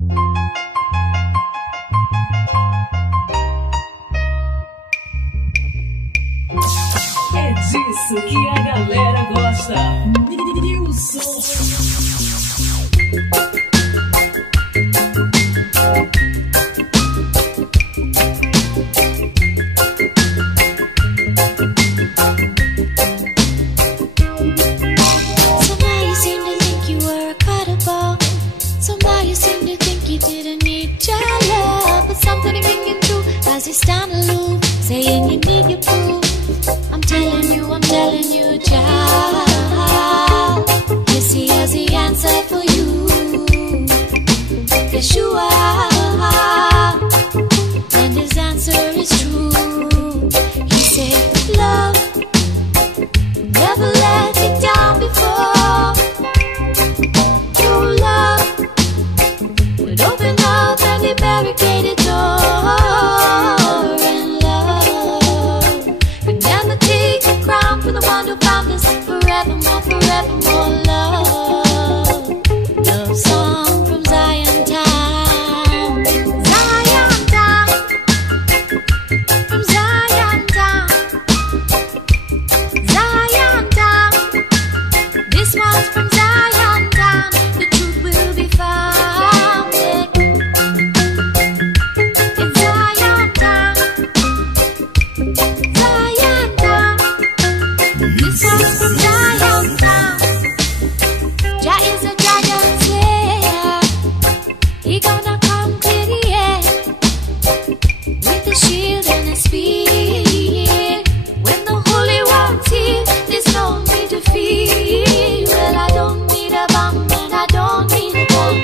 É disso que a galera gosta. Nilson. Stand aloof, saying you need your proof. I'm telling you, child. Yes, he has the answer for you. Yes, you are, and his answer is true. He said, love never let you down before. True love would open up every barricaded door. For the one who found us forevermore, forevermore love. Love song from Zion Town. Zion Town. From Zion Town. Zion Town. This one's from Zion Town. The truth will be found in Zion Town. Zion Town. This one's from Zion Town. Jah is a dragon slayer. He gonna conquer the air with a shield and a spear. When the Holy One's here, there's no need to fear. Well, I don't need a bomb and I don't need a gun.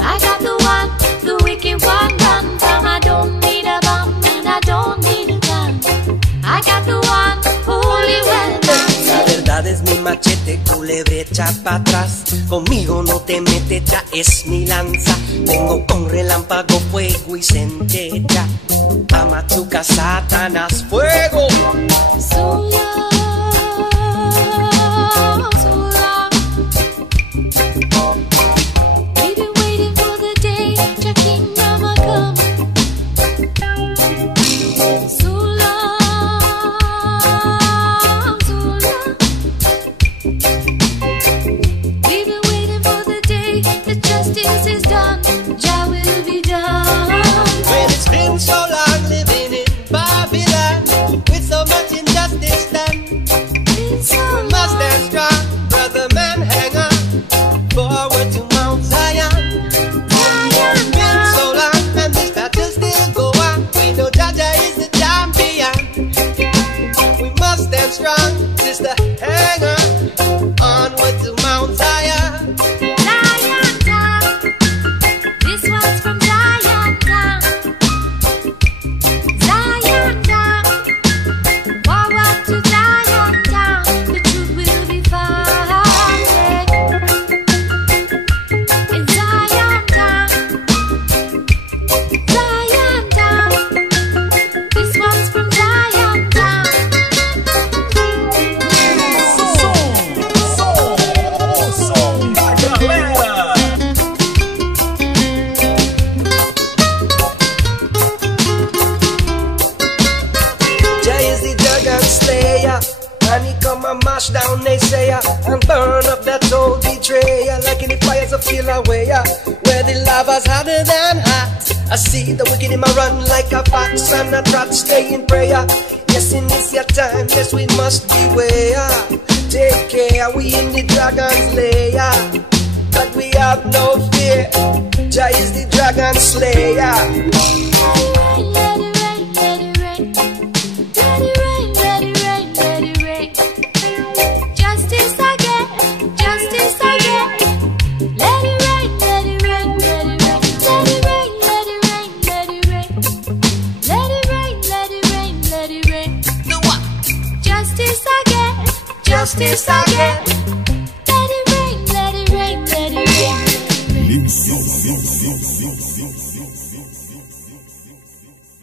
I got the one, the wicked one run from. I don't need a bomb and I don't need a gun. I got the one, holy well done. La verdad es mi machete, culebre echa pa' atrás. Conmigo no te metes, ya es mi lanza. Vengo con relámpago, fuego y centella. A machuca, Satanás, fuego. So long, so long. We've been waiting for the day your kingdom will come. So long, so long. We've been waiting for the day that justice is done. Jah will be done. Well, it's been so long living in Babylon with so much injustice done. It's so We must stand strong, brother man, hang on. Forward to Mount Zion. It's been so long and this battle still go on. We know Jaja is the champion. We must stand strong, sister, hang on. Onward to Mount Zion. Zion Town. This one's from Zion Town. Zion Town. Forward to Zion Town. The truth will be found in Zion Town. Zion Town. This one's from Zion Town. Som da galera. Jah is the dragon slayer, and he come and mash down naysayer and burn up that old betrayer like in the fires of Kilauea, where the lava's hotter than hot. I see the wicked in my run like a fox and a trot, stay in prayer. Yes, in this your time, yes, we must beware. Take care, we in the dragon's lair, but we have no fear. Jah is the dragon slayer. Let it rain, let it rain, let it rain. Let it rain, let it rain, let it rain. Justice again, justice again. Let it rain, let it rain, let it rain. Let it rain, let it rain, let it rain. Let it rain, let it rain, let it rain. Do what? Justice again, justice again.